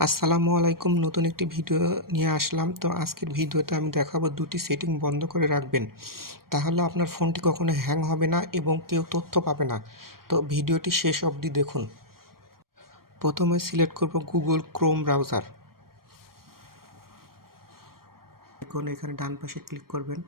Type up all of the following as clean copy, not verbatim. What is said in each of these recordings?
আসসালামু আলাইকুম। নতুন একটি ভিডিও নিয়ে আসলাম। তো আজকের ভিডিওতে আমি দেখাবো দুটি সেটিং বন্ধ করে রাখবেন। তাহলে আপনার ফোনটি কখনো হ্যাং হবে না এবং কেউ তথ্য পাবে না। তো ভিডিওটি শেষ অবধি দেখুন। প্রথমে সিলেক্ট করব গুগল ক্রোম ব্রাউজার। এখন এখানে ডান পাশে ক্লিক করবেন।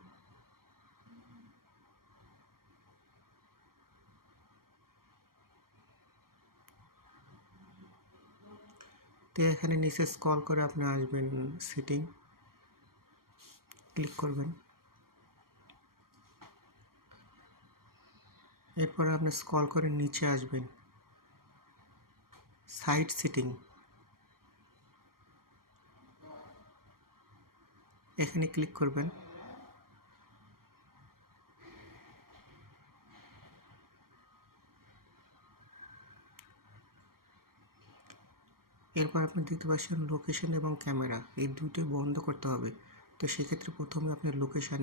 তো এখানে নিচে স্ক্রল করে আপনি আসবেন সেটিং, ক্লিক করবেন। এরপরে আপনি স্ক্রল করে নিচে আসবেন, সাইট সেটিং, এখানে ক্লিক করবেন। এরপর আপনি দেখতে পাচ্ছেন লোকেশন এবং ক্যামেরা, এই দুটোই বন্ধ করতে হবে। তো সেক্ষেত্রে প্রথমে আপনি লোকেশন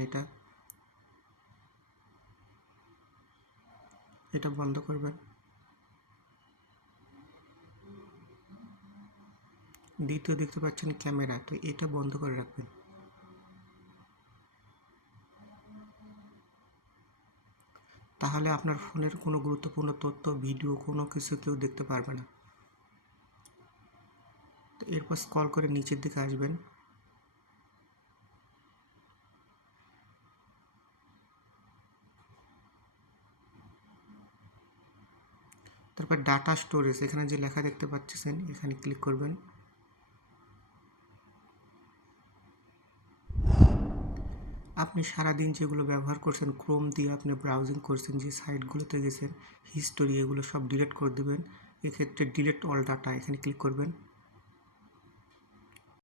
এটা বন্ধ করবেন। দ্বিতীয় দেখতে পাচ্ছেন ক্যামেরা, তো এটা বন্ধ করে রাখবেন। তাহলে আপনার ফোনের কোনো গুরুত্বপূর্ণ তথ্য, ভিডিও কোনো কিছু কেউ দেখতে পারবে না। তো এরপর স্ক্রল করে নিচের দিকে আসবেন। তারপর ডাটা স্টোরেজ, এখানে যে লেখা দেখতে পাচ্ছেন এখানে ক্লিক করবেন। আপনি সারাদিন যেগুলো ব্যবহার করছেন, ক্রোম দিয়ে আপনি ব্রাউজিং করছেন, যে সাইটগুলোতে গেছেন, হিস্টোরি, এগুলো সব ডিলিট করে দেবেন। এক্ষেত্রে ডিলিট অল ডাটা এখানে ক্লিক করবেন।